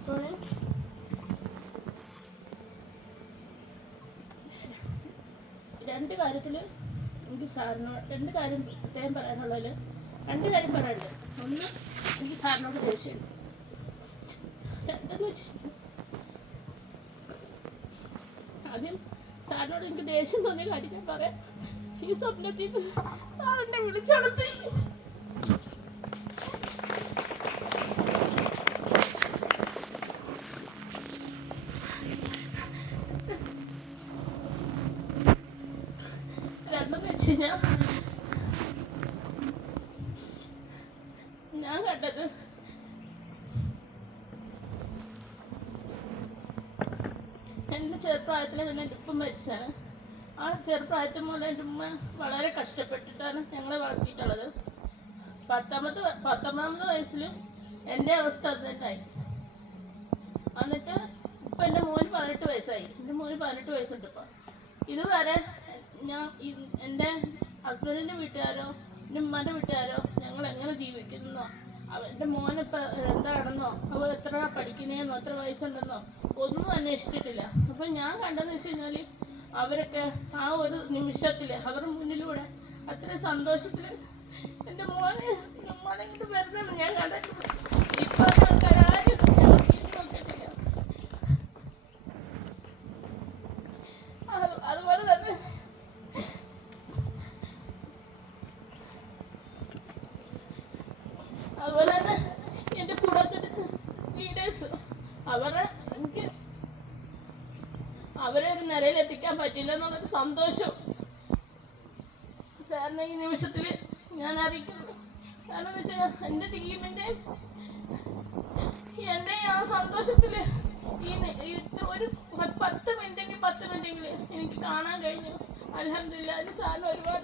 അപ്പോൾ രണ്ട് കാര്യത്തിൽ എനിക്ക് സാറിനോട് രണ്ട് കാര്യം പ്രത്യേകം പറയാനുള്ളതിൽ രണ്ട് കാര്യം പറയാനുണ്ട്. ഒന്ന്, എനിക്ക് സാറിനോട് ദേഷ്യമുണ്ട്. രണ്ടെന്ന് വെച്ചാൽ ആദ്യം സാറിനോട് എനിക്ക് ദേഷ്യം തോന്നിയ കാര്യം ഞാൻ പറയാം. ഈ സ്വപ്നത്തിൽ സാറിനെ വിളിച്ചടത്തി ഞാൻ കണ്ടത് എൻ്റെ ചെറുപ്രായത്തിൽ തന്നെ എൻ്റെ ഉപ്പ മരിച്ചാണ്. ആ ചെറുപ്രായത്തിൽ മുതൽ എൻ്റെ ഉമ്മ വളരെ കഷ്ടപ്പെട്ടിട്ടാണ് ഞങ്ങളെ വളർത്തിയിട്ടുള്ളത്. 19 വയസ്സിലും എൻ്റെ അവസ്ഥ അത് തന്നെയായി. എന്നിട്ട് ഇപ്പം എൻ്റെ മോന് 18 വയസ്സായി. എൻ്റെ മോന് 18 വയസ്സുണ്ട്. ഇപ്പം ഇതുവരെ ഞാൻ എൻ്റെ ഹസ്ബൻഡിൻ്റെ വീട്ടുകാരോ എൻ്റെ ഉമ്മാൻ്റെ വീട്ടുകാരോ ഞങ്ങൾ എങ്ങനെ ജീവിക്കുന്നോ, എൻ്റെ മോനിപ്പോൾ എന്താണെന്നോ അവ എത്ര പഠിക്കുന്നതെന്നോ എത്ര വയസ്സുണ്ടെന്നോ ഒന്നും അന്വേഷിച്ചിട്ടില്ല. അപ്പം ഞാൻ കണ്ടതെന്ന് വെച്ച് കഴിഞ്ഞാൽ അവരൊക്കെ ആ ഒരു നിമിഷത്തിൽ അവരുടെ മുന്നിലൂടെ അത്ര സന്തോഷത്തിൽ എൻ്റെ മോനെ ഇങ്ങോട്ട് വരുന്നതെന്ന് ഞാൻ കണ്ടിട്ടുണ്ട്. ഇപ്പോൾ ആൾക്കാരും നോക്കിയിട്ടില്ല. അതുപോലെ തന്നെ എൻ്റെ കൂടത്തെ ലീഡേഴ്സ് അവരെ ഒരു നിലയിലെത്തിക്കാൻ പറ്റില്ല എന്നുള്ളൊരു സന്തോഷം സാറിനെ ഈ നിമിഷത്തിൽ ഞാൻ അറിയിക്കുന്നു. കാരണം എന്ന് വെച്ചാൽ എൻ്റെ ടീമിൻ്റെ എൻ്റെ ആ സന്തോഷത്തിൽ ഒരു 10 മിനിറ്റെങ്കിലും എനിക്ക് കാണാൻ കഴിഞ്ഞു. അൽഹംദുലില്ലാഹ്. സാറിന് ഒരുപാട്